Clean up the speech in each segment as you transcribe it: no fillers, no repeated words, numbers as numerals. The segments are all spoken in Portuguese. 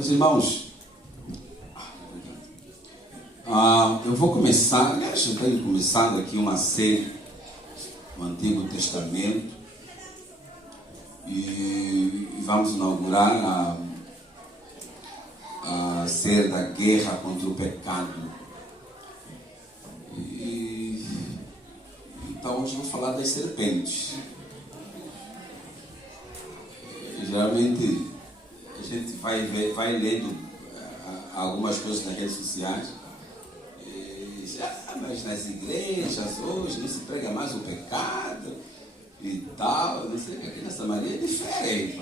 Meus irmãos, eu vou começar, aliás, eu tenho começado aqui uma série no Antigo Testamento e vamos inaugurar a série da guerra contra o pecado. Então hoje eu vou falar das serpentes. Geralmente a gente vai lendo algumas coisas nas redes sociais. Mas nas igrejas hoje não se prega mais o pecado e tal. Não sei, aqui na Samaria é diferente.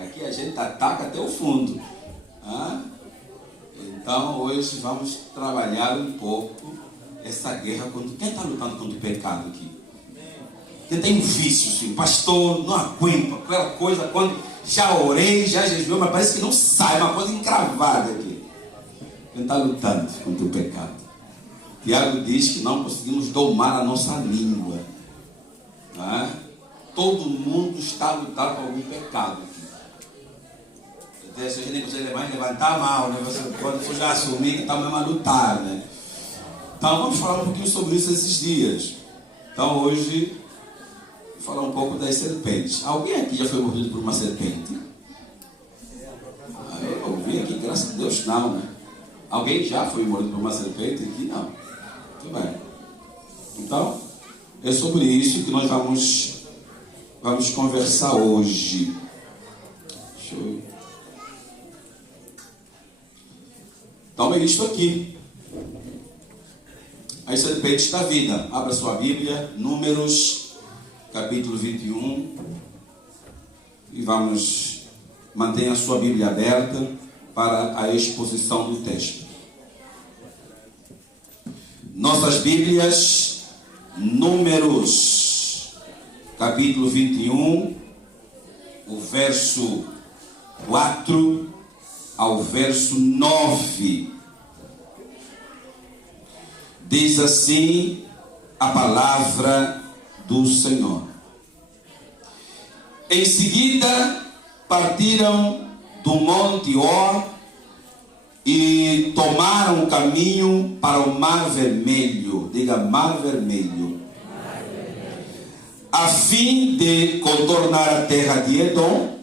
Aqui a gente ataca até o fundo. Então hoje vamos trabalhar um pouco essa guerra contra. Quem está lutando contra o pecado aqui? Quem tem um vício, assim, pastor, não aguento aquela coisa, quando já orei, já jejuei, mas parece que não sai, uma coisa encravada aqui. Quem está lutando contra o pecado? Tiago diz que não conseguimos domar a nossa língua. Todo mundo está a lutar com algum pecado aqui. Até se a gente nem consegue mais levantar a mão, né? Você já assumir que está mesmo a lutar, né? Então vamos falar um pouquinho sobre isso esses dias. Então hoje vou falar um pouco das serpentes. Alguém aqui já foi mordido por uma serpente? Eu ouvi aqui, graças a Deus não, né? Alguém já foi mordido por uma serpente aqui? Não. Muito bem. Então, é sobre isso que nós vamos conversar hoje. Então é isto aqui. As serpentes da vida. Abra sua Bíblia, Números, capítulo 21. E mantenha a sua Bíblia aberta para a exposição do texto. Nossas Bíblias, Números, capítulo 21, o verso 4 ao verso 9. Diz assim a palavra do Senhor. Em seguida, partiram do Monte Or e tomaram o caminho para o Mar Vermelho. Diga, Mar Vermelho. A fim de contornar a terra de Edom.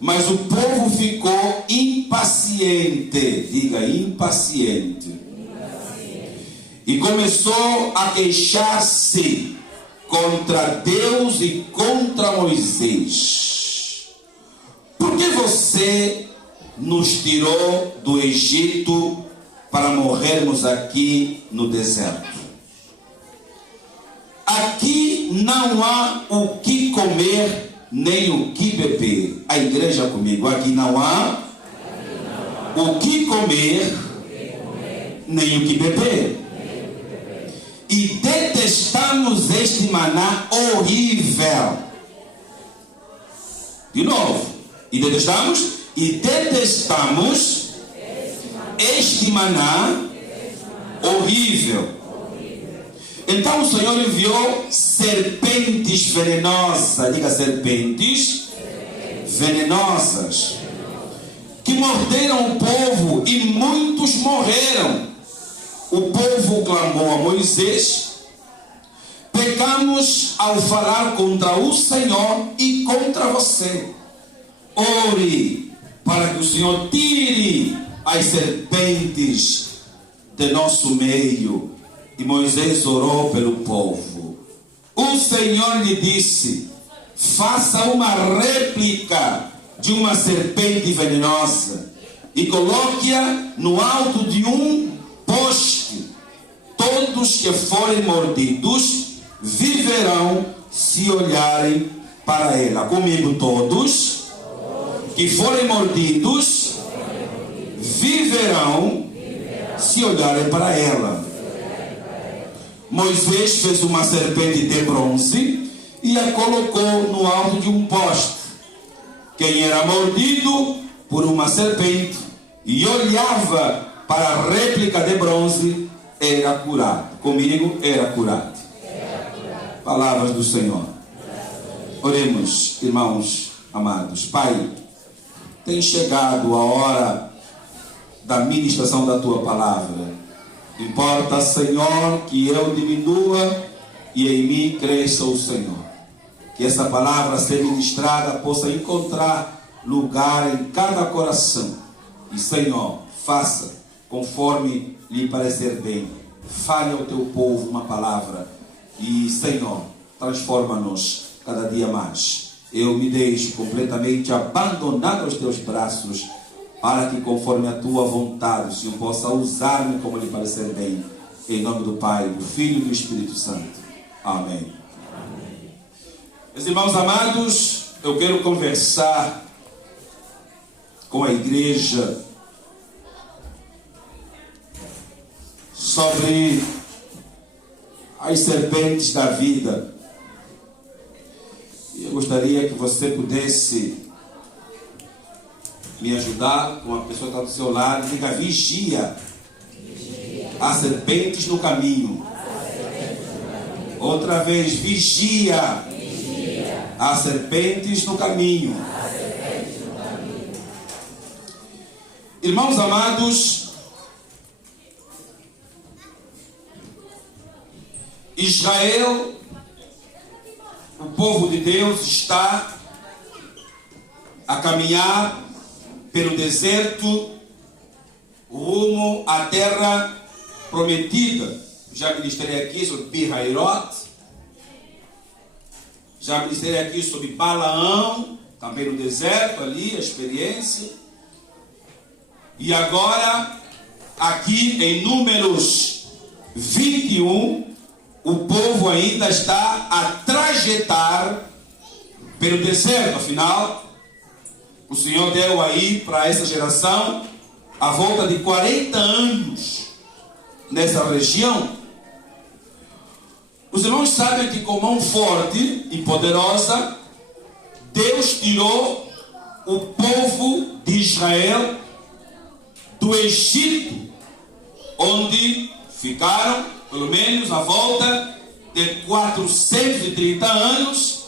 Mas o povo ficou impaciente. Diga, impaciente. E começou a queixar-se contra Deus e contra Moisés. Por que você nos tirou do Egito para morrermos aqui no deserto? Aqui não há o que comer nem o que beber. A igreja comigo, aqui não há o que comer nem o que beber. E detestamos este maná horrível. De novo. E detestamos este maná horrível. Então o Senhor enviou serpentes venenosas. Diga, serpentes venenosas, que morderam o povo e muitos morreram. O povo clamou a Moisés: pecamos ao falar contra o Senhor e contra você. Ore para que o Senhor tire as serpentes de nosso meio. E Moisés orou pelo povo. O Senhor lhe disse: faça uma réplica de uma serpente venenosa e coloque-a no alto de um poste. Todos que forem mordidos viverão se olharem para ela. Comigo, todos que forem mordidos viverão se olharem para ela. Moisés fez uma serpente de bronze e a colocou no alto de um poste. Quem era mordido por uma serpente e olhava para a réplica de bronze era curado. Comigo, era curado. Palavras do Senhor. Oremos, irmãos amados. Pai, tem chegado a hora da ministração da tua palavra. Importa, Senhor, que eu diminua e em mim cresça o Senhor. Que essa palavra ser ministrada possa encontrar lugar em cada coração. E, Senhor, faça conforme lhe parecer bem. Fale ao teu povo uma palavra. E, Senhor, transforma-nos cada dia mais. Eu me deixo completamente abandonado aos teus braços, para que, conforme a tua vontade, o Senhor possa usar-me como lhe parecer bem. Em nome do Pai, do Filho e do Espírito Santo. Amém. Amém. Meus irmãos amados, eu quero conversar com a igreja sobre as serpentes da vida. Eu gostaria que você pudesse me ajudar com a pessoa que está do seu lado. Diga: vigia. Há serpentes no caminho. Outra vez: vigia. Há serpentes no caminho. Irmãos amados, Israel, o povo de Deus, está a caminhar pelo deserto rumo à terra prometida. Já ministrei aqui sobre Pi-Hairot, já ministrei aqui sobre Balaão, também no deserto ali, a experiência. E agora, aqui em Números 21, o povo ainda está a trajetar pelo deserto. Afinal, o Senhor deu aí para essa geração a volta de 40 anos nessa região. Os irmãos sabem que com mão forte e poderosa, Deus tirou o povo de Israel do Egito, onde ficaram pelo menos a volta de 430 anos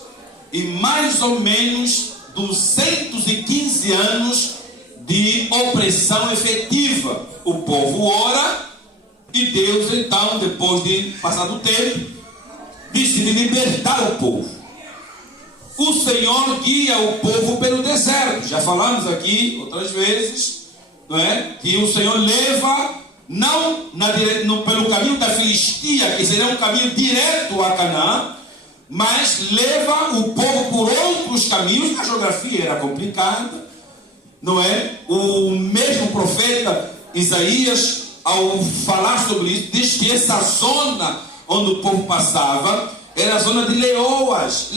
e mais ou menos 215 anos de opressão efetiva. O povo ora e Deus, então, depois de passado o tempo, decide libertar o povo. O Senhor guia o povo pelo deserto. Já falamos aqui outras vezes, não é? Que o Senhor leva não pelo caminho da Filistia, que seria um caminho direto a Canaã, mas leva o povo por outros caminhos. A geografia era complicada, não é? O mesmo profeta Isaías, ao falar sobre isso, diz que essa zona onde o povo passava era a zona de leões,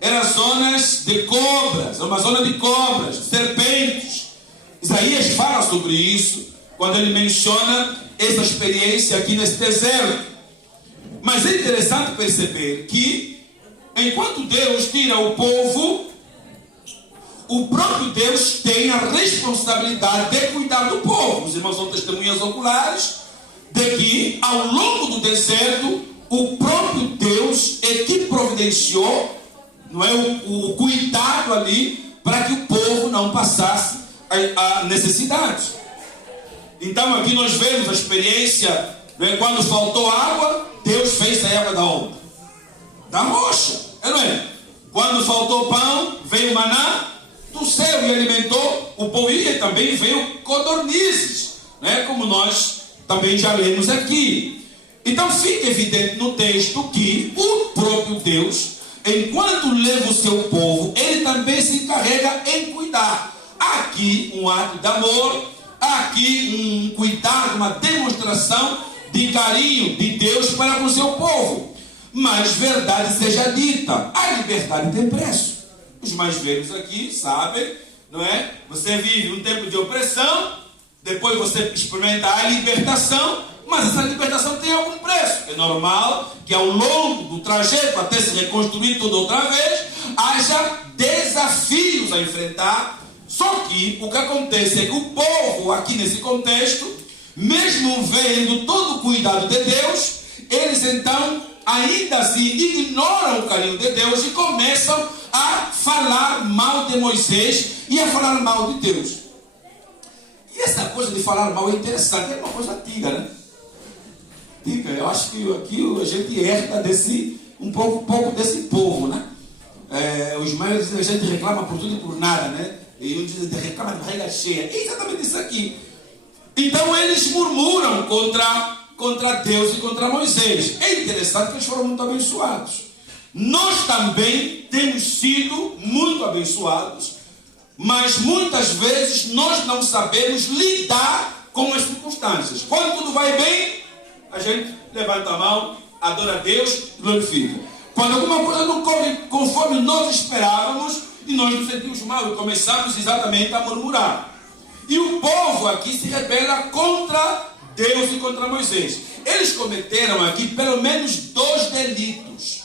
era zonas de cobras, uma zona de cobras, serpentes. Isaías fala sobre isso quando ele menciona essa experiência aqui nesse deserto. Mas é interessante perceber que, enquanto Deus tira o povo, o próprio Deus tem a responsabilidade de cuidar do povo. Os irmãos são testemunhas oculares de que, ao longo do deserto, o próprio Deus é que providenciou, não é, o cuidado ali para que o povo não passasse a necessidade. Então aqui nós vemos a experiência, né, quando faltou água, Deus fez a água da onde? Da rocha, não é? Quando faltou pão, veio maná do céu e alimentou o povo. E também veio codornizes, né, como nós também já lemos aqui. Então fica evidente no texto que o próprio Deus, enquanto leva o seu povo, ele também se encarrega em cuidar. Aqui um ato de amor, aqui um cuidado, uma demonstração de carinho de Deus para com o seu povo. Mas verdade seja dita, a liberdade tem preço. Os mais velhos aqui sabem, não é? Você vive um tempo de opressão, depois você experimenta a libertação, mas essa libertação tem algum preço. É normal que ao longo do trajeto, até se reconstruir tudo outra vez, haja desafios a enfrentar. Só que o que acontece é que o povo, aqui nesse contexto, mesmo vendo todo o cuidado de Deus, eles então ainda assim ignoram o carinho de Deus e começam a falar mal de Moisés e a falar mal de Deus. E essa coisa de falar mal é interessante, é uma coisa antiga, né? Antiga, eu acho que aqui a gente herda um pouco desse povo, né? Os maiores dizem que a gente reclama por tudo e por nada, né? E uns dizem que reclama de barriga cheia. É exatamente isso aqui. Então eles murmuram contra Deus e contra Moisés. É interessante que eles foram muito abençoados. Nós também temos sido muito abençoados, mas muitas vezes nós não sabemos lidar com as circunstâncias. Quando tudo vai bem, a gente levanta a mão, adora a Deus e glorifica. Quando alguma coisa não corre conforme nós esperávamos e nós nos sentimos mal e começamos exatamente a murmurar. E o povo aqui se rebela contra Deus e contra Moisés. Eles cometeram aqui pelo menos 2 delitos.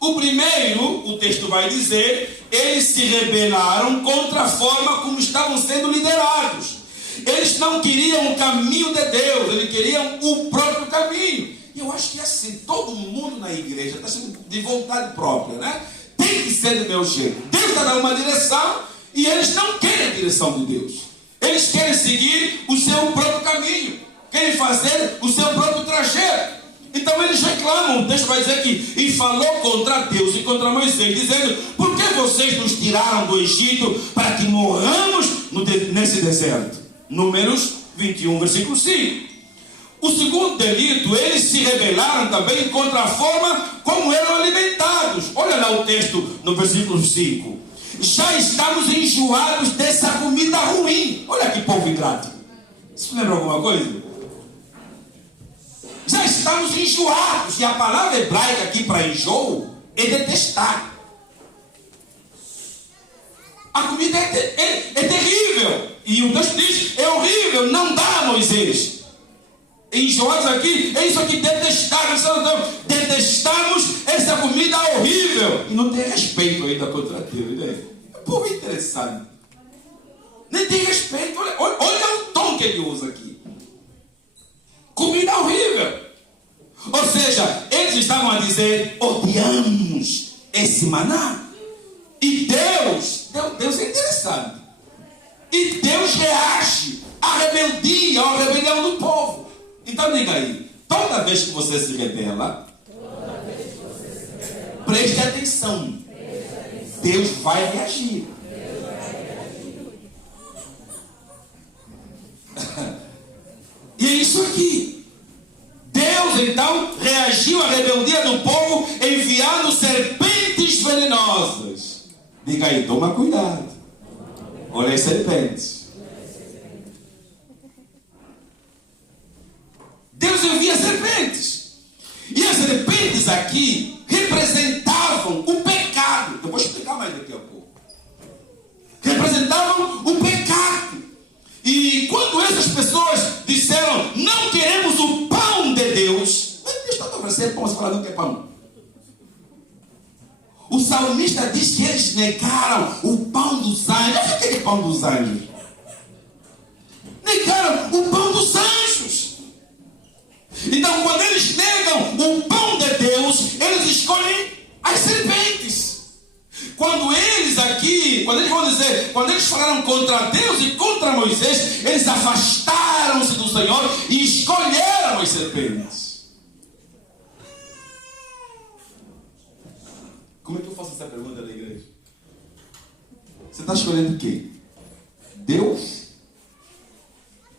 O primeiro, o texto vai dizer, eles se rebelaram contra a forma como estavam sendo liderados. Eles não queriam o caminho de Deus, eles queriam o próprio caminho. E eu acho que assim, todo mundo na igreja está sendo de vontade própria, né? Tem que ser do meu jeito. Deus está dando uma direção e eles não querem a direção de Deus. Eles querem seguir o seu próprio caminho, querem fazer o seu próprio trajeto. Então eles reclamam, o texto vai dizer aqui, e falou contra Deus e contra Moisés, dizendo: por que vocês nos tiraram do Egito para que morramos nesse deserto? Números 21, versículo 5. O segundo delito, eles se rebelaram também contra a forma como eram alimentados. Olha lá o texto no versículo 5. Já estamos enjoados dessa comida ruim. Olha que povo ingrato. Isso lembra alguma coisa? Já estamos enjoados. E a palavra hebraica aqui para enjoo é detestar. A comida é terrível. E o texto diz, é horrível, não dá, Moisés. Enjoados aqui, é isso aqui, detestamos essa comida horrível. E não tem respeito ainda contra Deus, né? É um povo interessante. Nem tem respeito. Olha o tom que ele usa aqui. Comida horrível. Ou seja, eles estavam a dizer, odiamos esse maná. E Deus é interessante. E Deus reage à rebeldia, à rebelião do povo. Então diga aí, toda vez que você se rebela, preste atenção. Deus vai reagir. E é isso aqui. Deus então reagiu à rebeldia do povo enviando serpentes venenosas. Diga aí, toma cuidado. Olha as serpentes. Deus envia serpentes. E as serpentes aqui representavam o pecado. Eu vou explicar mais daqui a pouco. Representavam o pecado. E quando essas pessoas disseram, não queremos o pão de Deus. Mas Deus está oferecendo pão, você fala, não quer pão. O salmista diz que eles negaram o pão dos anjos. O que é pão dos anjos? Negaram o pão dos anjos. Então, quando eles negam o pão de Deus, eles escolhem as serpentes. Quando eles falaram contra Deus e contra Moisés, eles afastaram-se do Senhor e escolheram as serpentes. Como é que eu faço essa pergunta na igreja? Você está escolhendo o quê? Deus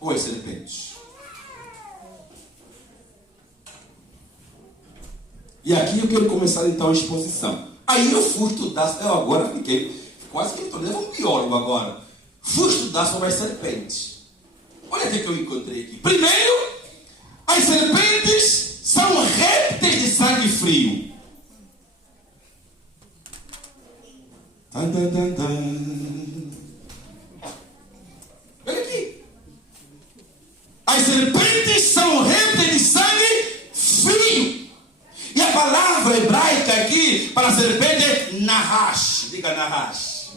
ou as serpentes? E aqui eu quero começar então a exposição. Aí eu fui estudar, eu agora fiquei quase que levando um biólogo agora. Fui estudar sobre as serpentes. Olha o que eu encontrei aqui. Primeiro, as serpentes são répteis de sangue frio. Olha aqui. As serpentes são répteis de sangue frio. E a palavra hebraica aqui para serpente é nahash. Diga nahash.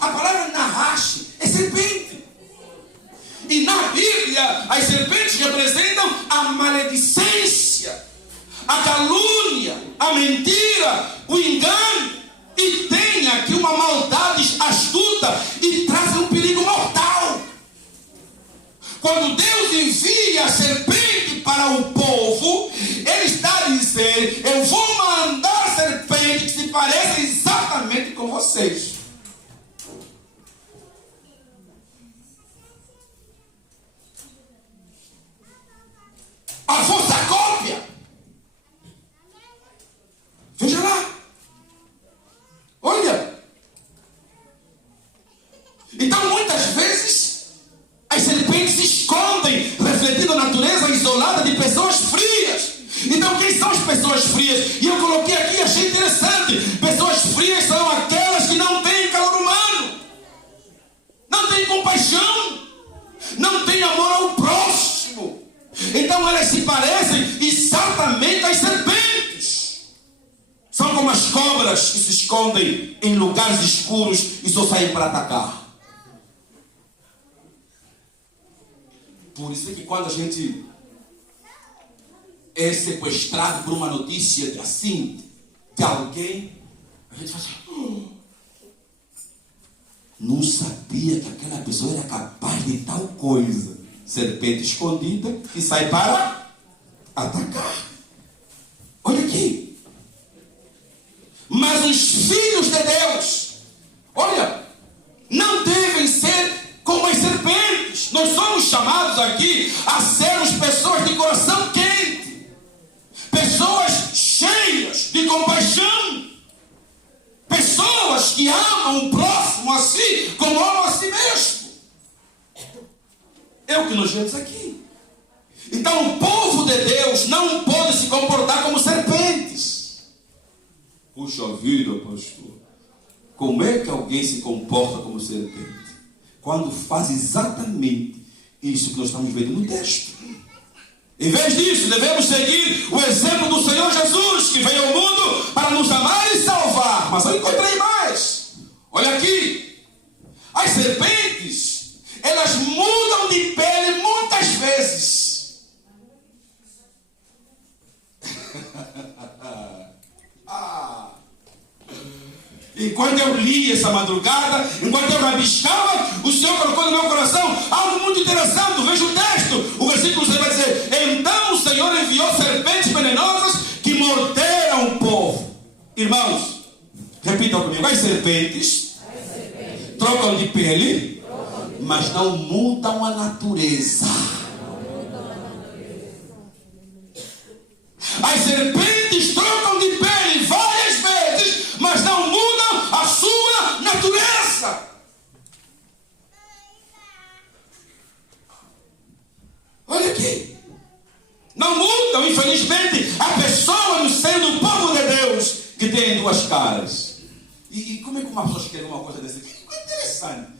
A palavra nahash é serpente. E na Bíblia, as serpentes representam a maledicência, a calúnia, a mentira, o engano. quando Deus envia a serpente para o povo, Ele está a dizer: eu vou mandar serpentes que se parecem exatamente com vocês. A vossa cópia. Veja lá. Olha. Então, muitas vezes, as serpentes se escondem, refletindo a natureza isolada de pessoas frias. Então, quem são as pessoas frias? E eu coloquei aqui, achei interessante. Pessoas frias são aquelas que não têm calor humano, não têm compaixão, não têm amor ao próximo. Então, elas se parecem exatamente às serpentes. São como as cobras que se escondem em lugares escuros e só saem para atacar. Por isso é que quando a gente é sequestrado por uma notícia de alguém, a gente fala assim: não sabia que aquela pessoa era capaz de tal coisa. Serpente escondida e sai para atacar. Olha aqui. Mas os filhos de Deus, olha, não devem ser como as serpentes. Nós somos chamados aqui a sermos pessoas de coração quente, pessoas cheias de compaixão, pessoas que amam o próximo assim como amam a si mesmo. É o que nós vemos aqui. Então o povo de Deus não pode se comportar como serpentes. Puxa vida, pastor, como é que alguém se comporta como serpente? Quando faz exatamente isso que nós estamos vendo no texto. Em vez disso, devemos seguir o exemplo do Senhor Jesus, que veio ao mundo para nos amar e salvar. Mas eu encontrei mais. Olha aqui. As serpentes, elas mudam de pele muitas vezes. Enquanto eu li essa madrugada, enquanto eu rabiscava, o Senhor colocou no meu coração algo muito interessante. Veja o texto, o versículo 6 vai dizer: então o Senhor enviou serpentes venenosas que morderam o povo. Irmãos, repitam comigo: as serpentes trocam de pele, mas não mudam a natureza. As serpentes trocam de pele várias vezes, mas não mudam a sua natureza. Olha aqui. Não mudam, infelizmente, a pessoa no seio do povo de Deus, que tem duas caras. E como é que uma pessoa escreve uma coisa dessa? Que interessante.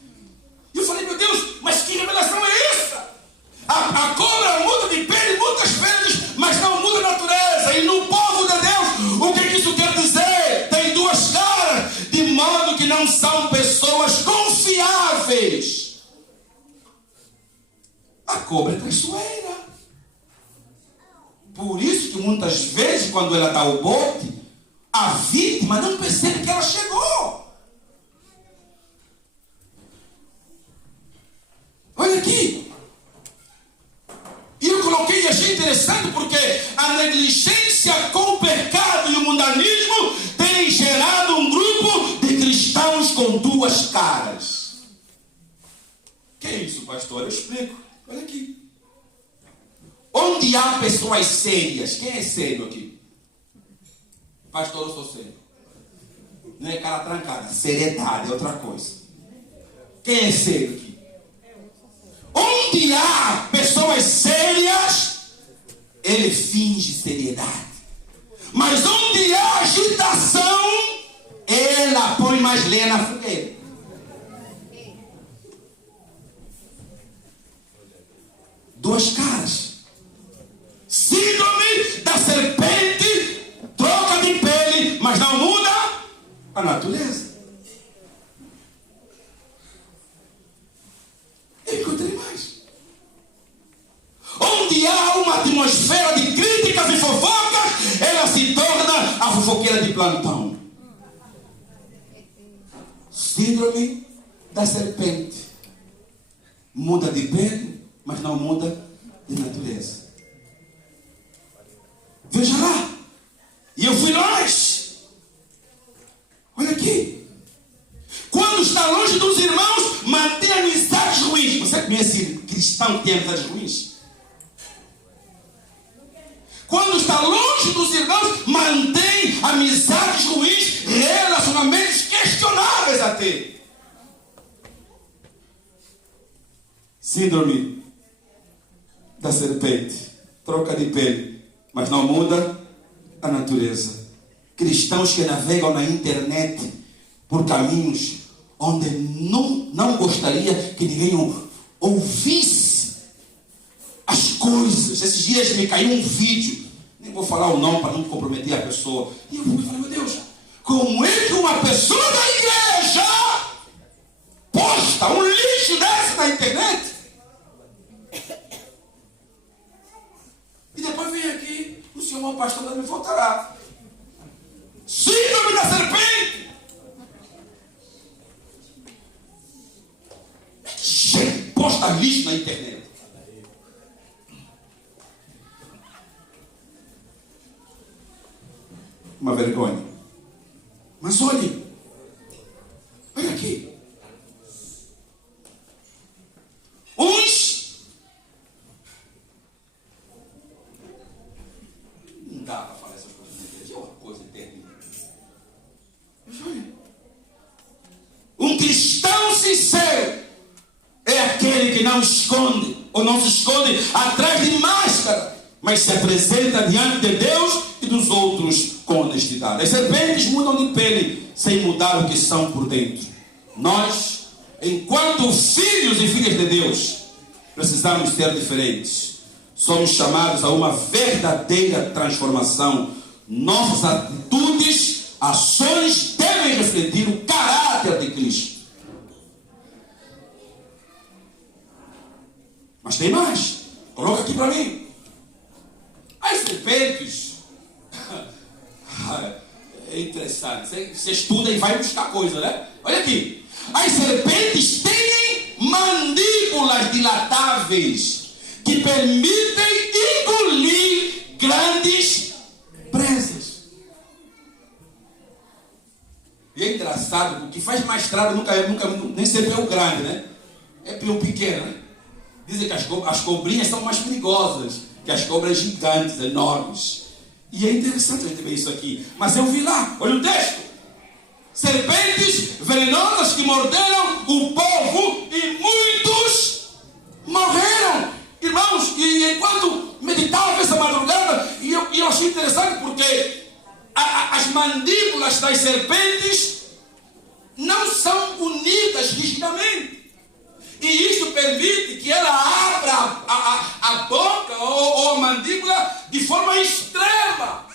E eu falei: meu Deus, mas que revelação é essa? A cobra muda de pele muitas vezes, mas não muda a natureza. E no povo de Deus, o que isso quer dizer? Tem duas caras, de modo que não são pessoas confiáveis. A cobra é traiçoeira. Por isso que muitas vezes, quando ela dá o bote, a vítima não percebe que ela chegou. Olha aqui. E eu coloquei e achei interessante porque a negligência com o pecado e o mundanismo tem gerado um grupo de cristãos com duas caras. Que é isso, pastor? Eu explico. Olha aqui. Onde há pessoas sérias, quem é sério aqui? Pastor, eu sou sério. Não é cara trancada, seriedade é outra coisa. Quem é sério aqui? Onde há pessoas sérias, ele finge seriedade. Mas onde há agitação, ela põe mais lenha na fogueira. Duas caras. Síndrome da serpente, troca de pele, mas não muda a natureza. Eu encontrei mais. Onde há uma atmosfera de críticas e fofocas, ela se torna a fofoqueira de plantão. Síndrome da serpente. Muda de pele, mas não muda de natureza. Veja lá. E eu fui longe. Olha aqui. Quando está longe dos irmãos, mantém amizades ruins. Você conhece cristão que tem amizades ruins? Quando está longe dos irmãos, mantém amizades ruins, relacionamentos questionáveis até. Síndrome da serpente. Troca de pele, mas não muda a natureza. Cristãos que navegam na internet por caminhos onde não gostaria que ninguém ouvisse as coisas. Esses dias me caiu um vídeo, nem vou falar o nome para não comprometer a pessoa. E eu falei, meu Deus, como é que uma pessoa da igreja posta um lixo desse na internet? E depois vem aqui, o senhor, meu pastor, não me voltará. Síndrome da serpente. Gente, posta lixo na internet. Uma vergonha. Mas olhe, olha aqui. Uns não dá para falar essas coisas na igreja, é uma coisa terrível. Mas olha, um cristão sincero é aquele que não esconde, ou não se esconde atrás de máscara, mas se apresenta diante de Deus e dos outros com honestidade. As serpentes mudam de pele sem mudar o que são por dentro. Nós, enquanto filhos e filhas de Deus, precisamos ser diferentes. Somos chamados a uma verdadeira transformação. Nossas atitudes, ações devem refletir o caráter de Cristo. Mas tem mais. Coloca aqui para mim. As serpentes. É interessante. Você estuda e vai buscar coisa, né? Olha aqui. As serpentes têm mandíbulas dilatáveis que permitem engolir grandes presas. E é engraçado, porque faz mais estrago nunca nem sempre é o grande, né? É pelo pequeno, né? Dizem que as cobrinhas são mais perigosas que as cobras gigantes, enormes. E é interessante a gente ver isso aqui. Mas eu vi lá, olha o texto. Serpentes venenosas que morderam o povo e muitos morreram. Irmãos, e enquanto meditava essa madrugada, e eu achei interessante porque as mandíbulas das serpentes não são unidas rigidamente. E isso permite que ela abra a boca ou a mandíbula de forma extrema.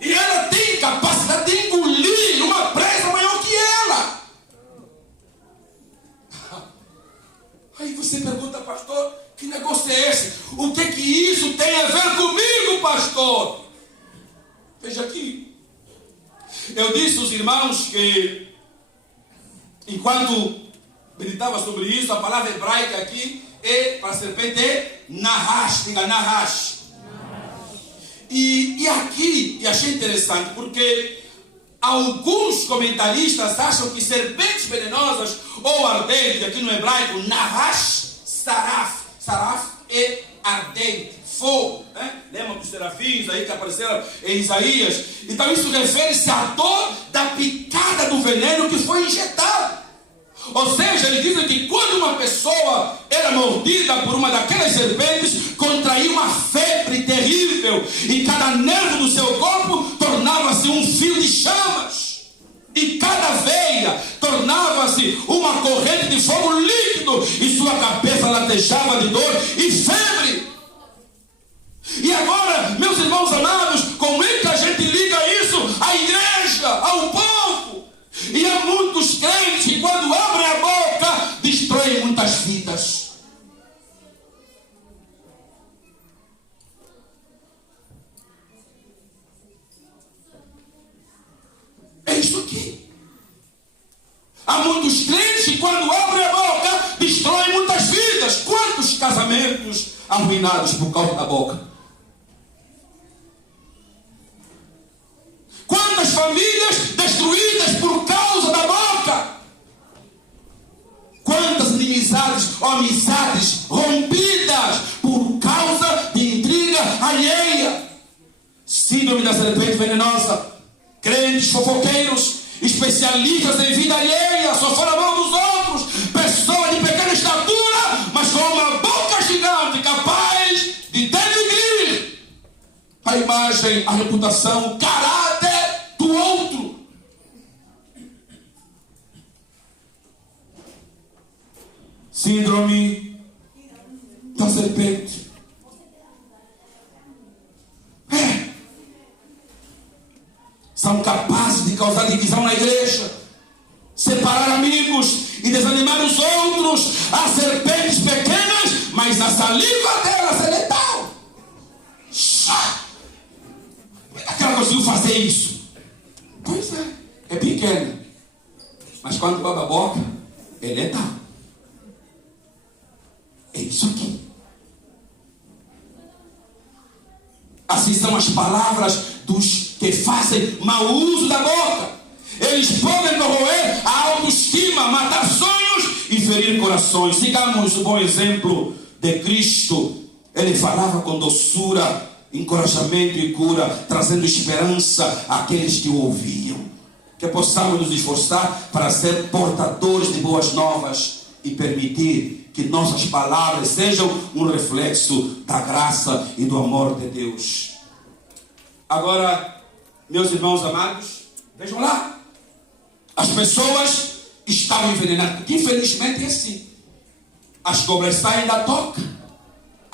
E ela tem capacidade de engolir uma presa maior que ela. Aí você pergunta, pastor, que negócio é esse? O que isso tem a ver comigo, pastor? Veja aqui. Eu disse aos irmãos que, enquanto meditava sobre isso, a palavra hebraica aqui para serpente é nahash, diga nahash. E aqui, eu achei interessante, porque alguns comentaristas acham que serpentes venenosas ou ardentes, aqui no hebraico, nahash, saraf. Saraf é ardente, fogo, né? Lembra dos serafins aí que apareceram em Isaías? Então isso refere-se à dor da picada do veneno que foi injetado. Ou seja, eles dizem que quando uma pessoa era mordida por uma daquelas serpentes, contraía uma febre terrível e cada nervo do seu corpo tornava-se um fio de chamas e cada veia tornava-se uma corrente de fogo líquido e sua cabeça latejava de dor e febre. E agora, meus irmãos amados, como é que a gente liga isso à igreja, ao povo? E há muitos crentes que quando abrem a boca, destroem muitas vidas. É isso aqui. Há muitos crentes que quando abrem a boca, destroem muitas vidas. Quantos casamentos arruinados por causa da boca? Quantas famílias destruídas por causa da boca? Quantas inimizades ou amizades rompidas por causa de intriga alheia? Síndrome da serpente venenosa. Crentes fofoqueiros, especialistas em vida alheia, só foram a mão dos outros. Pessoas de pequena estatura, mas com uma boca gigante, capaz de denegrir a imagem, a reputação, o caráter do outro. Síndrome da serpente. São capazes de causar divisão na igreja, separar amigos e desanimar os outros. Há serpentes pequenas, mas a saliva delas é letal. Como é que ela conseguiu fazer isso? Pois é pequena, mas quando baba a boca, é letal. É isso aqui. Assim são as palavras dos que fazem mau uso da boca. Eles podem corroer a autoestima, matar sonhos e ferir corações. Sigamos o bom exemplo de Cristo. Ele falava com doçura, encorajamento e cura, trazendo esperança àqueles que o ouviam. Que possamos nos esforçar para ser portadores de boas novas e permitir que nossas palavras sejam um reflexo da graça e do amor de Deus. Agora, meus irmãos amados, vejam lá. As pessoas estavam envenenadas, porque infelizmente é assim. As cobras saem da toca,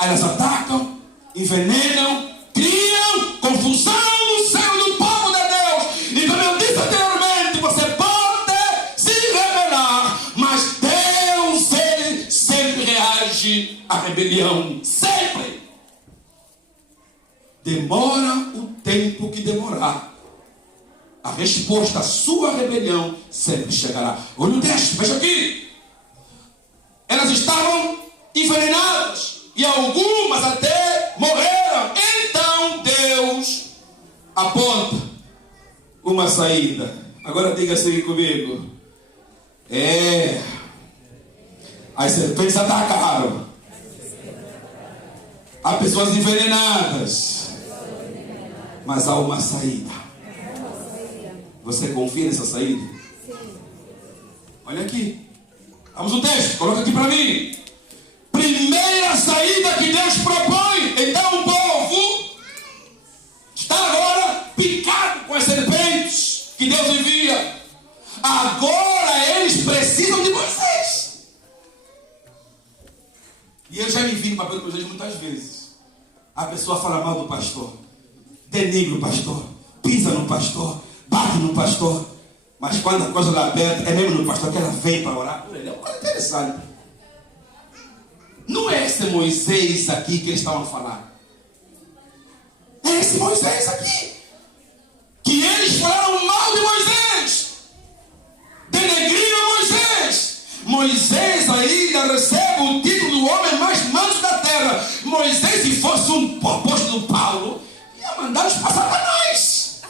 elas atacam, envenenam, criam confusão no seio do povo de Deus. E como eu disse anteriormente, você pode se rebelar, mas Deus, Ele sempre reage à rebelião. Sempre. Demora o tempo que demorar, a resposta à sua rebelião sempre chegará. Olha o texto, veja aqui. Elas estavam envenenadas e algumas até morreram. Então Deus aponta uma saída. Agora diga assim comigo. As serpentes atacaram. Há pessoas envenenadas, mas há uma saída. Você confia nessa saída? Sim. Olha aqui. Vamos no texto. Coloca aqui para mim. Primeira saída que Deus propõe. Então o povo está agora picado com as serpentes que Deus envia. Agora eles precisam de Moisés. E eu já me vi no papel de Moisés muitas vezes. A pessoa fala mal do pastor, denigre o pastor, pisa no pastor, bate no pastor, mas quando a coisa está aberta, é mesmo no pastor que ela vem para orar por ele. É uma coisa interessante. Não é esse Moisés aqui que eles estavam a falar. É esse Moisés aqui. Que eles falaram mal de Moisés. Denegriram Moisés. Moisés ainda recebe o título do homem mais manso da terra. Moisés, se fosse um apóstolo Paulo, ia mandar os para Satanás.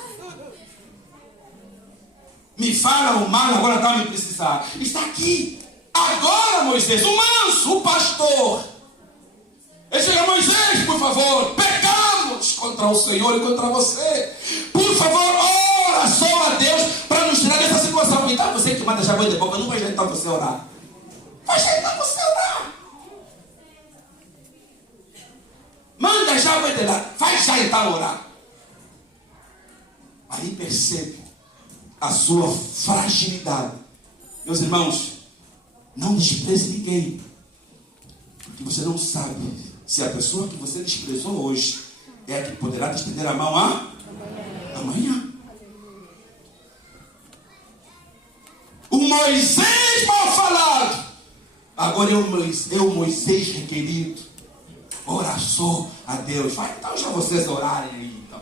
Me falam mal, agora está a me precisar. Está aqui. Agora Moisés, o manso, o pastor. Ele chega: Moisés, por favor, pecamos contra o Senhor e contra você. Por favor, ora só a Deus para nos tirar dessa situação. Então você que manda já boi de boca, não vai ajeitar você orar. Vai ajeitar você orar. Manda já boi de lá, vai já então orar. Aí percebe a sua fragilidade. Meus irmãos, não despreze ninguém, porque você não sabe se a pessoa que você desprezou hoje é a que poderá te estender a mão amanhã. O Moisés mal falado, agora eu Moisés requerido. Ora só a Deus. Vai então já vocês orarem aí então.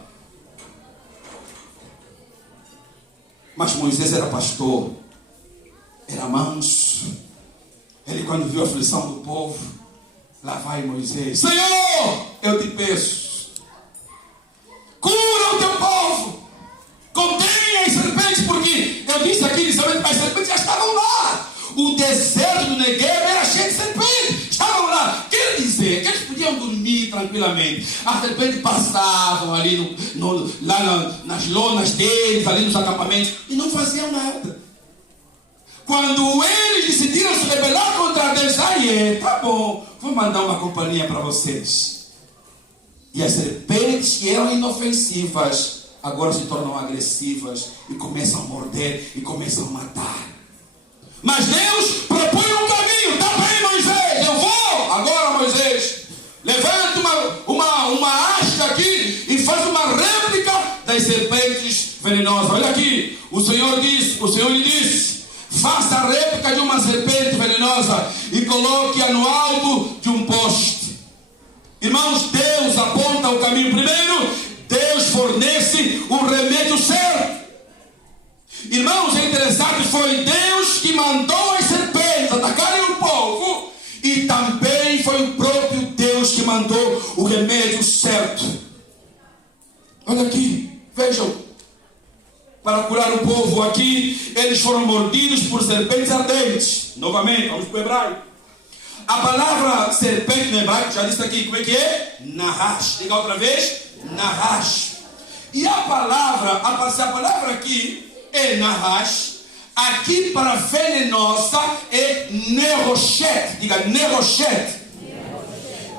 Mas Moisés era pastor, era manso. Ele, quando viu a aflição do povo, Lá vai Moisés: Senhor, eu te peço, cura o teu povo, contém as serpentes, porque eu disse aqui inicialmente, as serpentes já estavam lá. O deserto do Negev era cheio de serpentes, estavam lá. Quer dizer que eles podiam dormir tranquilamente. As serpentes passavam ali lá nas lonas deles, ali nos acampamentos, e não faziam nada. Quando eles decidiram se rebelar contra Deus, tá bom, vou mandar uma companhia para vocês. E as serpentes, que eram inofensivas, agora se tornam agressivas e começam a morder e começam a matar. Mas Deus propõe um caminho. Tá bem, Moisés, eu vou. Agora, Moisés, levanta uma haste aqui e faz uma réplica das serpentes venenosas. Olha aqui, o Senhor lhe disse: faça a réplica de uma serpente venenosa e coloque-a no alto de um poste. Irmãos, Deus aponta o caminho. Primeiro, Deus fornece o remédio certo. Irmãos, é interessante, foi Deus que mandou as serpentes atacarem o povo, e também foi o próprio Deus que mandou o remédio certo. Olha aqui, vejam, para curar o povo aqui, eles foram mordidos por serpentes ardentes. Novamente, vamos para o hebraico. A palavra serpente no hebraico, já disse aqui, como é que é? Nahash. Diga outra vez, Nahash. E a palavra aqui é Nahash, aqui para venenosa é Neroshet. Diga Neroshet.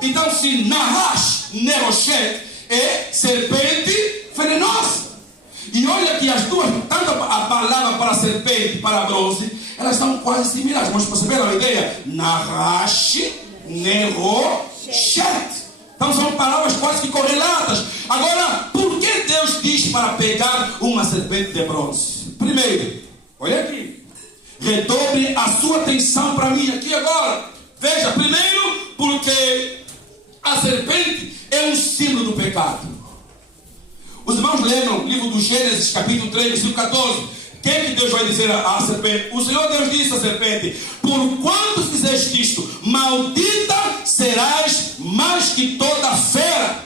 Então, se Nahash, Neroshet, é serpente venenosa. E olha que as duas, tanto a palavra para serpente e para bronze, elas são quase similares. Vamos perceber a ideia? Nahash, Neroshet. Então são palavras quase que correlatas. Agora, por que Deus diz para pegar uma serpente de bronze? Primeiro, olha aqui, redobre a sua atenção para mim aqui agora. Veja, primeiro, porque a serpente é um símbolo do pecado. Os irmãos lembram o livro do Gênesis, capítulo 3, versículo 14. O que Deus vai dizer à serpente? O Senhor Deus disse à serpente: por quanto fizeste isto, maldita serás mais que toda fera.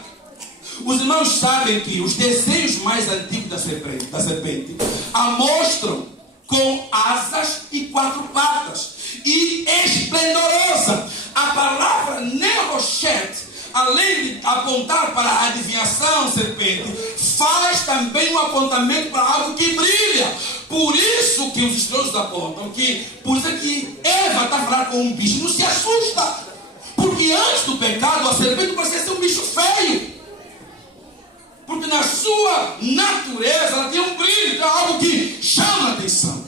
Os irmãos sabem que os desenhos mais antigos da serpente a mostram com asas e 4 patas e esplendorosa. A palavra Neroshet, além de apontar para a adivinhação serpente, faz também um apontamento para algo que brilha. Por isso que os estudiosos apontam que, por isso é que Eva está falando com um bicho, não se assusta, porque antes do pecado a serpente parecia ser um bicho feio, porque na sua natureza ela tem um brilho, tem algo que chama a atenção.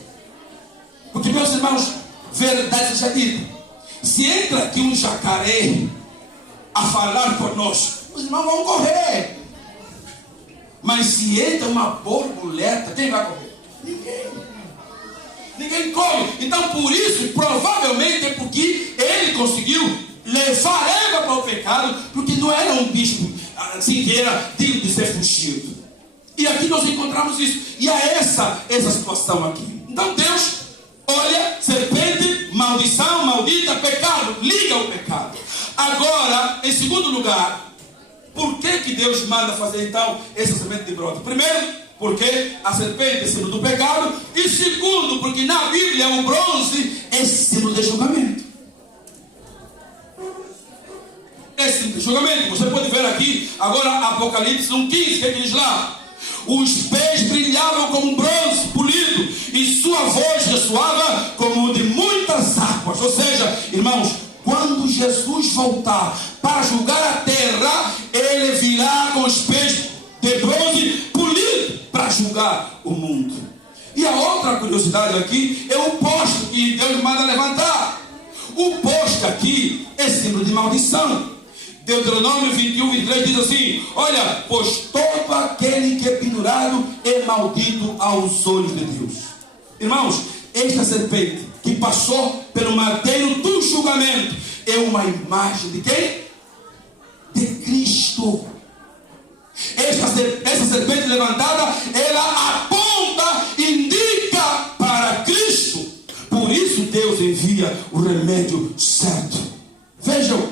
Porque, meus irmãos, verdade seja dita, se entra aqui um jacaré a falar conosco, os irmãos vão correr. Mas se entra uma borboleta, quem vai correr? Ninguém corre. Então, por isso, provavelmente é porque ele conseguiu levar Eva para o pecado, porque não era um bicho assim que era digno de ser fugido. E aqui nós encontramos isso. E é essa situação aqui. Então Deus olha, serpente, maldição, maldita, pecado, liga o pecado. Agora, em segundo lugar, por que Deus manda fazer então essa serpente de bronze? Primeiro, porque a serpente é símbolo do pecado. E segundo, porque na Bíblia o bronze é símbolo de julgamento. É símbolo de julgamento. Você pode ver aqui, agora Apocalipse 1,15, que diz lá: os pés brilhavam como bronze polido, e sua voz ressoava como de muitas águas. Ou seja, irmãos, quando Jesus voltar para julgar a terra, ele virá com os pés de bronze polido para julgar o mundo. E a outra curiosidade aqui é o poste que Deus manda levantar. O poste aqui é símbolo de maldição. Deuteronômio 21, 23 diz assim: olha, pois todo aquele que é pendurado é maldito aos olhos de Deus. Irmãos, esta serpente que passou pelo madeiro do julgamento é uma imagem de quem? De Cristo. Essa serpente levantada, ela aponta, indica para Cristo. Por isso Deus envia o remédio certo. Vejam,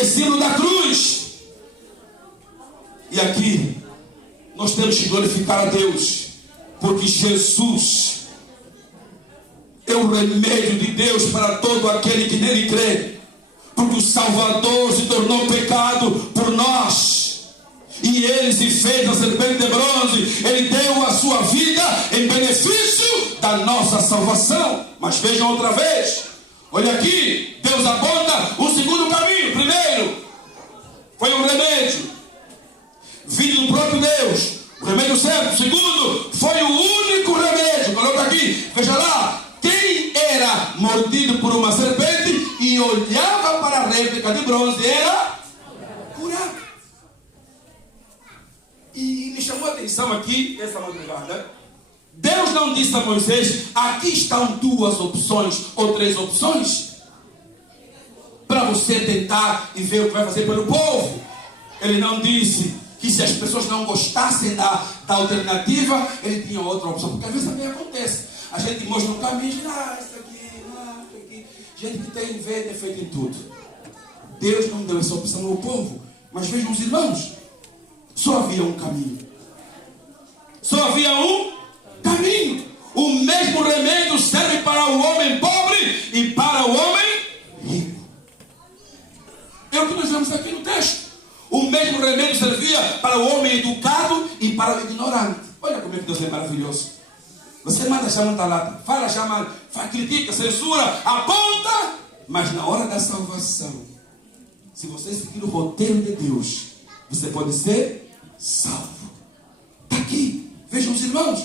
é símbolo da cruz. E aqui nós temos que glorificar a Deus, porque Jesus é o remédio de Deus para todo aquele que nele crê. Porque o Salvador se tornou pecado por nós, e ele se fez a serpente de bronze. Ele deu a sua vida em benefício da nossa salvação. Mas vejam outra vez, olha aqui, Deus aponta um segundo caminho. Primeiro foi um remédio vindo do próprio Deus, o remédio certo. Segundo, foi o único remédio. Coloca aqui, veja lá, quem era mordido por uma serpente e olhava para a réplica de bronze era curado. E me chamou a atenção aqui, essa madrugada, Deus não disse a Moisés: aqui estão 2 opções ou 3 opções para você tentar e ver o que vai fazer pelo povo. Ele não disse que se as pessoas não gostassem da alternativa, ele tinha outra opção. Porque às vezes também acontece. A gente mostra um caminho e diz: isso aqui. Gente que tem ver defeito em tudo. Deus não deu essa opção ao povo. Mas vejam os irmãos, só havia um caminho. Só havia um caminho. O mesmo remédio serve para o homem pobre e para o homem rico. É o que nós vemos aqui no texto. O mesmo remédio servia para o homem educado e para o ignorante. Olha como é que Deus é maravilhoso. Você manda chamar talata, fala, chama, critica, censura, aponta, mas na hora da salvação, se você seguir o roteiro de Deus, você pode ser salvo. Está aqui, vejam os irmãos.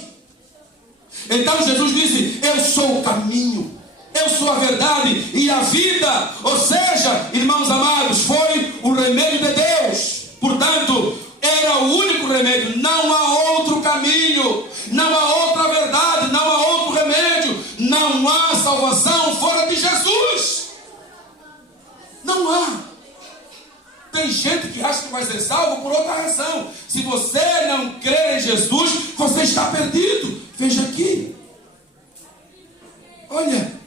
Então Jesus disse: eu sou o caminho, eu sou a verdade e a vida. Ou seja, irmãos amados, foi o remédio de Deus. Portanto, era o único remédio. Não há outro caminho, não há outra verdade, não há outro remédio. Não há salvação fora de Jesus. Não há. Tem gente que acha que vai ser salvo por outra razão. Se você não crer em Jesus, você está perdido. Veja aqui. Olha,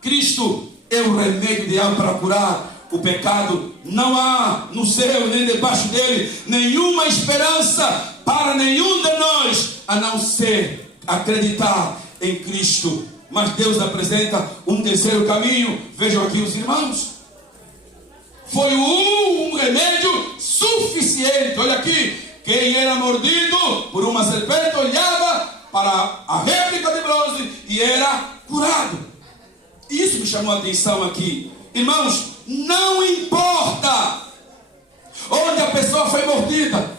Cristo é o remédio ideal para curar o pecado. Não há no céu nem debaixo dele nenhuma esperança para nenhum de nós, a não ser acreditar em Cristo. Mas Deus apresenta um terceiro caminho. Vejam aqui os irmãos. Foi um remédio suficiente. Olha aqui, quem era mordido por uma serpente olhava para a réplica de bronze e era curado. Isso me chamou a atenção aqui. Irmãos, não importa onde a pessoa foi mordida,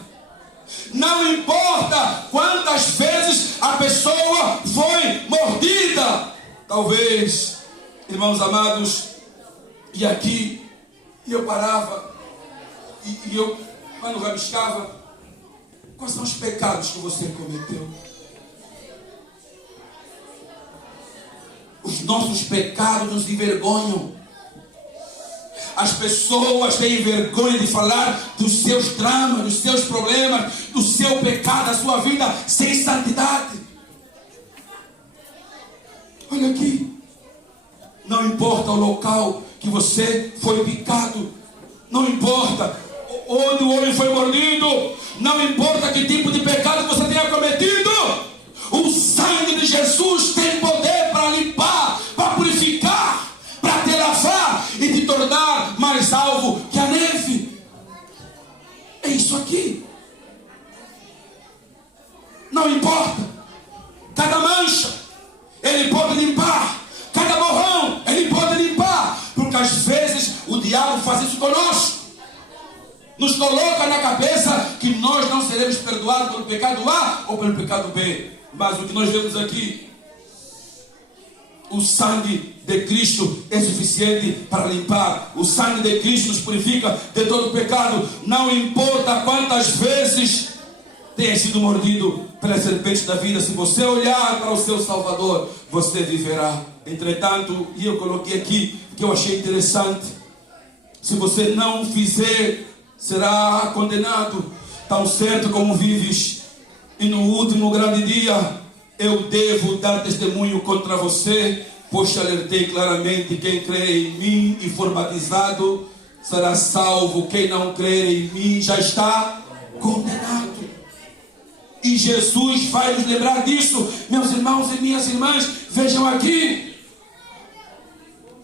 não importa quantas vezes a pessoa foi mordida. Talvez, irmãos amados, e aqui eu parava e eu, quando rabiscava, quais são os pecados que você cometeu? Os nossos pecados nos envergonham. As pessoas têm vergonha de falar dos seus dramas, dos seus problemas, do seu pecado, da sua vida sem santidade. Olha aqui. Não importa o local que você foi picado, não importa onde o homem foi mordido, não importa que tipo de pecado você tenha cometido, o sangue de Jesus tem poder para limpar, para purificar, para te lavar e te tornar mais alvo que a neve. É isso aqui. Não importa. Cada mancha ele pode limpar, cada borrão ele pode limpar, porque às vezes o diabo faz isso conosco. Nos coloca na cabeça que nós não seremos perdoados pelo pecado A ou pelo pecado B. Mas o que nós vemos aqui, o sangue de Cristo é suficiente para limpar. O sangue de Cristo nos purifica de todo pecado. Não importa quantas vezes tenha sido mordido pela serpente da vida, se você olhar para o seu Salvador, você viverá. Entretanto, e eu coloquei aqui que eu achei interessante, se você não fizer, será condenado. Tão certo como vives, e no último grande dia eu devo dar testemunho contra você, pois te alertei claramente: quem crê em mim e for batizado será salvo. Quem não crer em mim já está condenado. E Jesus vai nos lembrar disso. Meus irmãos e minhas irmãs, vejam aqui.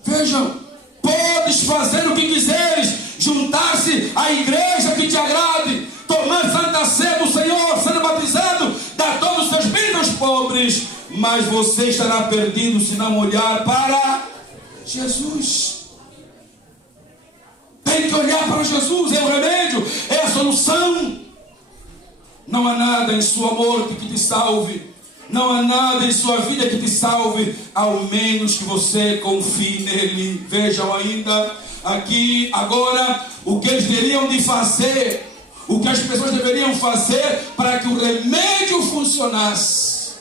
Vejam. Podes fazer o que quiseres, juntar-se à igreja que te agrade, tomar santa ceia do Senhor, sendo batizado, dar todos os seus bens aos pobres, mas você estará perdido se não olhar para Jesus. Tem que olhar para Jesus, é o remédio, é a solução. Não há nada em sua morte que te salve. Não há nada em sua vida que te salve, ao menos que você confie nele. Vejam ainda aqui, agora, o que eles deveriam de fazer, o que as pessoas deveriam fazer para que o remédio funcionasse.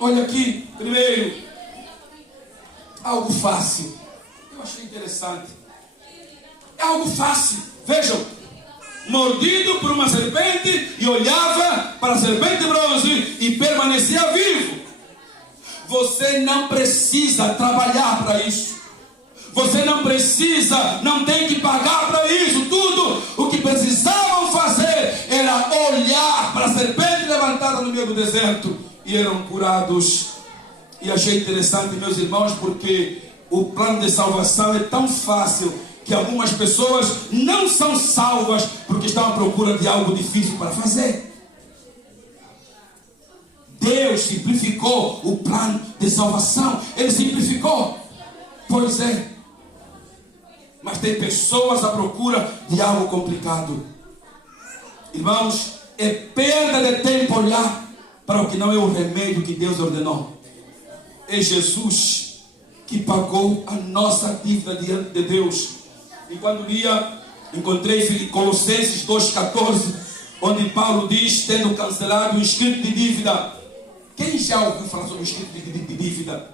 Olha aqui, primeiro, algo fácil. Eu achei interessante. É algo fácil. Vejam. Mordido por uma serpente e olhava para a serpente de bronze e permanecia vivo. Você não precisa trabalhar para isso. Você não precisa, não tem que pagar para isso. Tudo o que precisavam fazer era olhar para a serpente levantada no meio do deserto e eram curados. E achei interessante, meus irmãos, porque o plano de salvação é tão fácil que algumas pessoas não são salvas porque estão à procura de algo difícil para fazer. Deus simplificou o plano de salvação. Ele simplificou. Pois é. Mas tem pessoas à procura de algo complicado. Irmãos, é perda de tempo olhar para o que não é o remédio que Deus ordenou. É Jesus que pagou a nossa dívida diante de Deus. E quando lia, encontrei Colossenses 2,14, onde Paulo diz, tendo cancelado o escrito de dívida. Quem já ouviu falar sobre o escrito de dívida?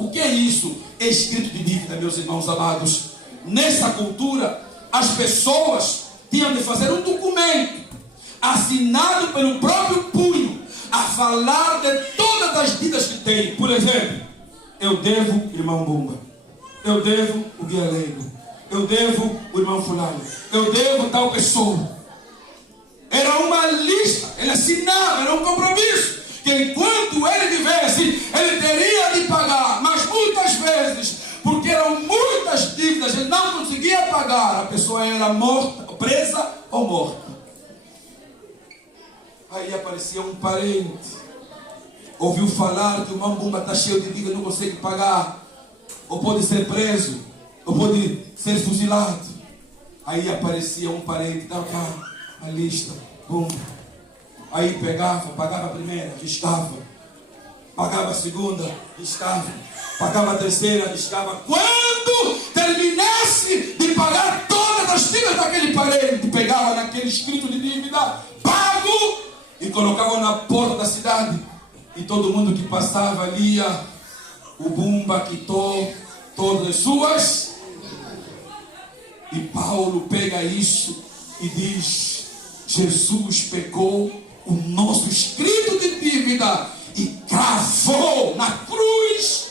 O que é isso? Escrito de dívida, meus irmãos amados. Nessa cultura, as pessoas tinham de fazer um documento, assinado pelo próprio punho, a falar de todas as dívidas que tem. Por exemplo, eu devo irmão Bumba, eu devo o Guia Leigo, eu devo o irmão fulano, eu devo tal pessoa. Era uma lista, ele assinava, era um compromisso, que enquanto ele vivesse, ele teria de pagar. Mas muitas vezes, porque eram muitas dívidas, ele não conseguia pagar, a pessoa era morta, presa ou morta. Aí aparecia um parente, ouviu falar que o irmão Bumba está cheio de dívida, não consegue pagar, ou pode ser preso, ou pode ser fuzilado. Aí aparecia um parente, dá cá a lista, Bumba. Aí pegava, pagava a primeira, riscava, pagava a segunda, riscava, pagava a terceira, riscava. Quando terminasse de pagar todas as dívidas daquele parente, pegava naquele escrito de dívida, pago, e colocava na porta da cidade. E todo mundo que passava lia, o Bumba quitou todas as suas. E Paulo pega isso e diz, Jesus pegou o nosso escrito de dívida e cravou na cruz.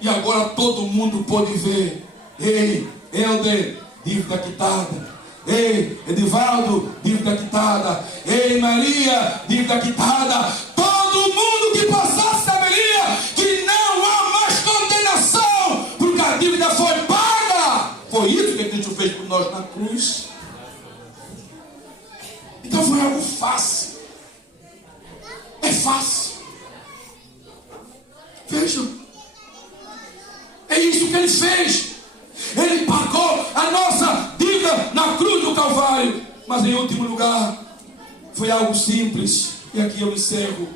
E agora todo mundo pode ver. Ei, Helder, dívida quitada. Ei, Edivaldo, dívida quitada. Ei, Maria, dívida quitada. Todo mundo que passasse saberia que não há mais condenação, porque a dívida foi paga. Foi isso que Cristo fez por nós na cruz. Então foi algo fácil. É fácil. Vejam. É isso que ele fez. Ele pagou a nossa dívida na cruz do Calvário. Mas em último lugar, foi algo simples. E aqui eu encerro.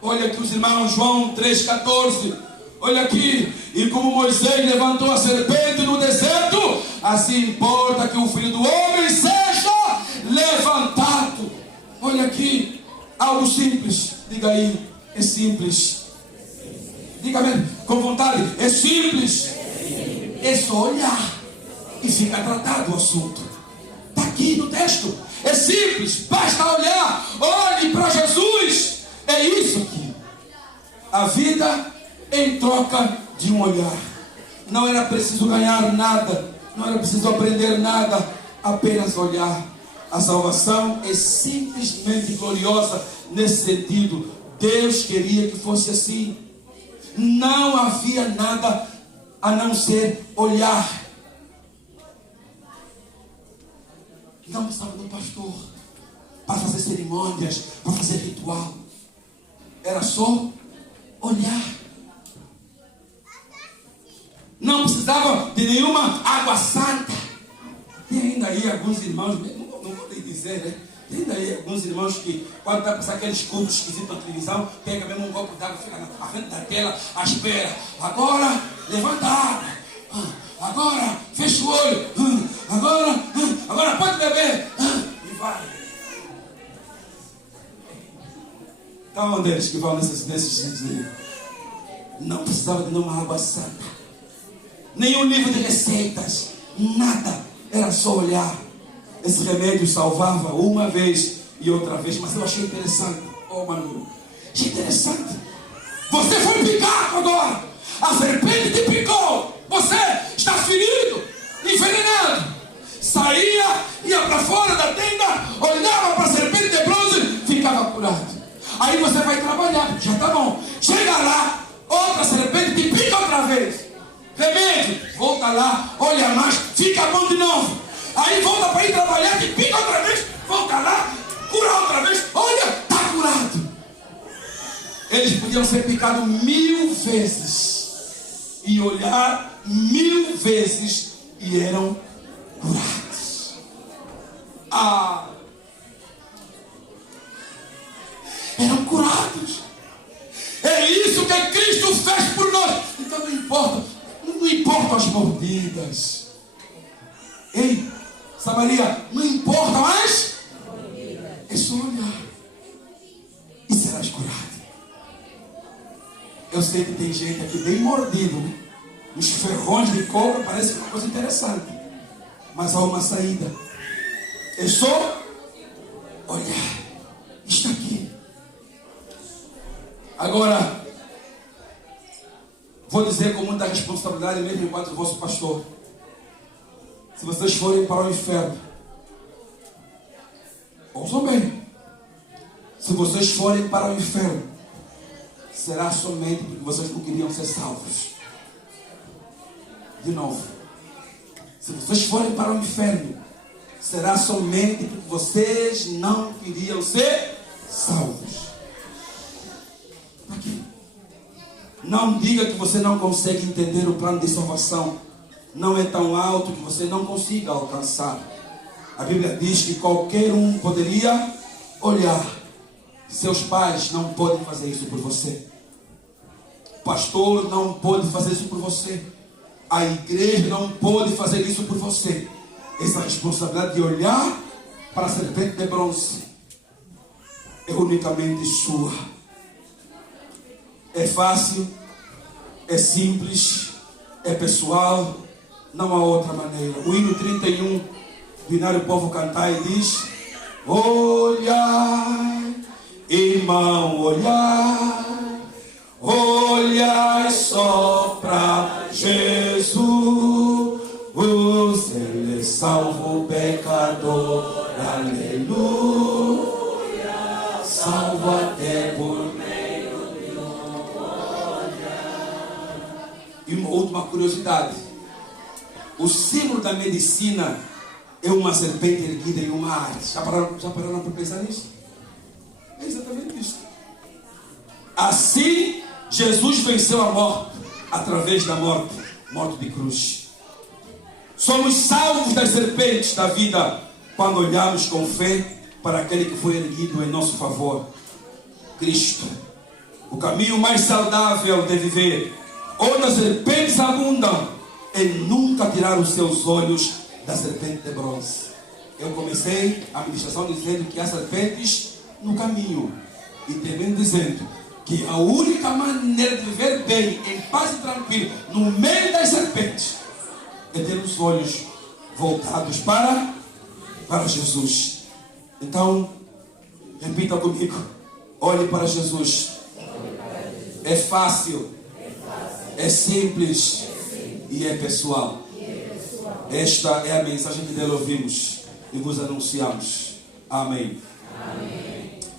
Olha aqui os irmãos, João 3,14. Olha aqui. E como Moisés levantou a serpente no deserto, assim importa que o Filho do Homem seja levantado. Olha aqui. Algo simples. Diga aí. É simples. Diga mesmo, com vontade. É simples. É só olhar e fica tratado o assunto. Está aqui no texto. É simples, basta olhar. Olhe para Jesus. É isso aqui. A vida em troca de um olhar. Não era preciso ganhar nada. Não era preciso aprender nada, apenas olhar. A salvação é simplesmente gloriosa nesse sentido. Deus queria que fosse assim. Não havia nada a não ser olhar. Não precisava de um pastor para fazer cerimônias, para fazer ritual. Era só olhar. Não precisava de nenhuma água santa. Tem ainda aí alguns irmãos, não vou nem dizer, né? Tem ainda aí alguns irmãos que, quando está passando aqueles cultos esquisitos na televisão, pega mesmo um copo d'água, fica na frente da tela, à espera. Agora, levanta a água. Agora, fecha o olho. Agora pode beber. E vai. Então, onde eles que vão nesses dias aí? Não precisava de nenhuma água santa. Nenhum livro de receitas. Nada. Era só olhar. Esse remédio salvava uma vez e outra vez. Mas eu achei interessante. Oh, mano. Achei interessante. Você foi picado agora. A serpente te picou. Você está ferido, envenenado. Saía, ia para fora da tenda, olhava para a serpente de bronze, ficava curado. Aí você vai trabalhar, já está bom. Chega lá, outra serpente te pica outra vez. Remédio, volta lá, olha mais, fica bom de novo. Aí volta para ir trabalhar, te pica outra vez, volta lá, cura outra vez, olha, está curado. Eles podiam ser picados 1000 vezes e olhar 1000 vezes e eram curados. Eram curados. É isso que Cristo fez por nós. Então não importam as mordidas. Ei, Samaria, não importa mais. É só olhar e serás curado. Eu sei que tem gente aqui bem mordido, né? Os ferrões de cobra parece uma coisa interessante, mas há uma saída. É só olhar. Está aqui. Agora, vou dizer com muita responsabilidade, mesmo enquanto vosso pastor: se vocês forem para o inferno, ouçam bem, se vocês forem para o inferno, será somente porque vocês não queriam ser salvos. De novo, se vocês forem para o inferno, será somente porque vocês não queriam ser salvos. Aqui. Não diga que você não consegue entender o plano de salvação. Não é tão alto que você não consiga alcançar. A Bíblia diz que qualquer um poderia olhar. Seus pais não podem fazer isso por você. O pastor não pode fazer isso por você. A igreja não pode fazer isso por você. Essa responsabilidade de olhar para a serpente de bronze é unicamente sua. É fácil, é simples, é pessoal, não há outra maneira. O hino 31, Binário Povo cantar e diz: olhai, irmão, olhai. Olhai só para Jesus, Ele salva o pecador, aleluia, salva até por meio de um olhar. E uma última curiosidade: o símbolo da medicina é uma serpente erguida em uma arte. Já pararam para pensar nisso? É exatamente isso. Assim, Jesus venceu a morte através da morte de cruz. Somos salvos das serpentes da vida quando olhamos com fé para aquele que foi erguido em nosso favor, Cristo. O caminho mais saudável de viver, onde as serpentes abundam, é nunca tirar os seus olhos da serpente de bronze. Eu comecei a ministração dizendo que há serpentes no caminho, e termino dizendo que a única maneira de viver bem, em paz e tranquilo, no meio das serpentes, é ter os olhos voltados para Jesus. Então, repita comigo: olhe para Jesus. É fácil, é simples e é pessoal. Esta é a mensagem que dele ouvimos e vos anunciamos. Amém. Amém.